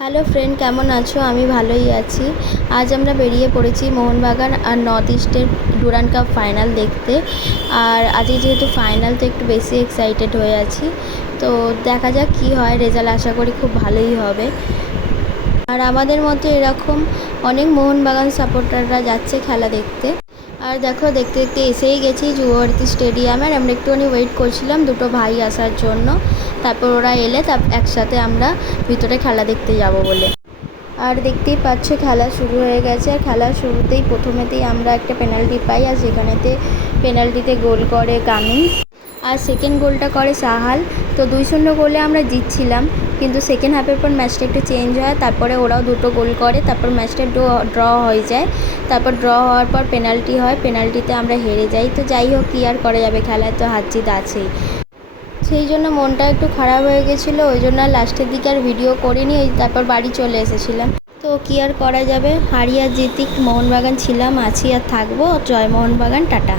Hello friend, কেমন আছো? আমি ভালোই আছি। আজ আমরা বেরিয়ে পড়েছি মোহনবাগান আর নর্থ ইস্টের ডুরান্ড কাপ ফাইনাল দেখতে। আর আজকে যেহেতু ফাইনাল, তো একটু বেশি এক্সাইটেড হয়ে আছি। তো দেখা যাক কী হয়, রেজাল্ট আশা করি খুব ভালোই হবে। আর আমাদের মতো এরকম অনেক মোহনবাগান সাপোর্টাররা যাচ্ছে খেলা দেখতে। আর দেখো, দেখতে দেখতে এসেই গেছি যুবভারতী স্টেডিয়ামে। আমরা একটুখানি ওয়েট করছিলাম দুটো ভাই আসার জন্য, তারপর ওরা এলে একসাথে আমরা ভিতরে খেলা দেখতে যাব বলে। আর দেখতেই পাচ্ছ খেলা শুরু হয়ে গেছে। আর খেলার শুরুতেই প্রথমেতেই আমরা একটা পেনাল্টি পাই, আর সেখানেতে পেনাল্টিতে গোল করে কামিন্স, আর সেকেন্ড গোলটা করে সাহাল। তো 2-0 গোলে আমরা জিতছিলাম, কিন্তু সেকেন্ড হাফের পর ম্যাচটা একটু চেঞ্জ হয়। তারপরে ওরাও দুটো গোল করে, তারপর ম্যাচটা ড্র হয়ে যায়। তারপর ড্র হওয়ার পর পেনাল্টি হয়, পেনাল্টিতে আমরা হেরে যাই। তো যাই হোক, কী আর করা যাবে, খেলায় তো হার জিত আছেই। সেই জন্য মনটা একটু খারাপ হয়ে গেছিলো, ওই জন্য লাস্টের দিকে আর ভিডিও করিনি। তারপর বাড়ি চলে এসেছিলাম। তো কী আর করা যাবে, হারি আর জিতি মোহনবাগান ছিলাম, আছি আর থাকবো। জয় মোহনবাগান, টাটা।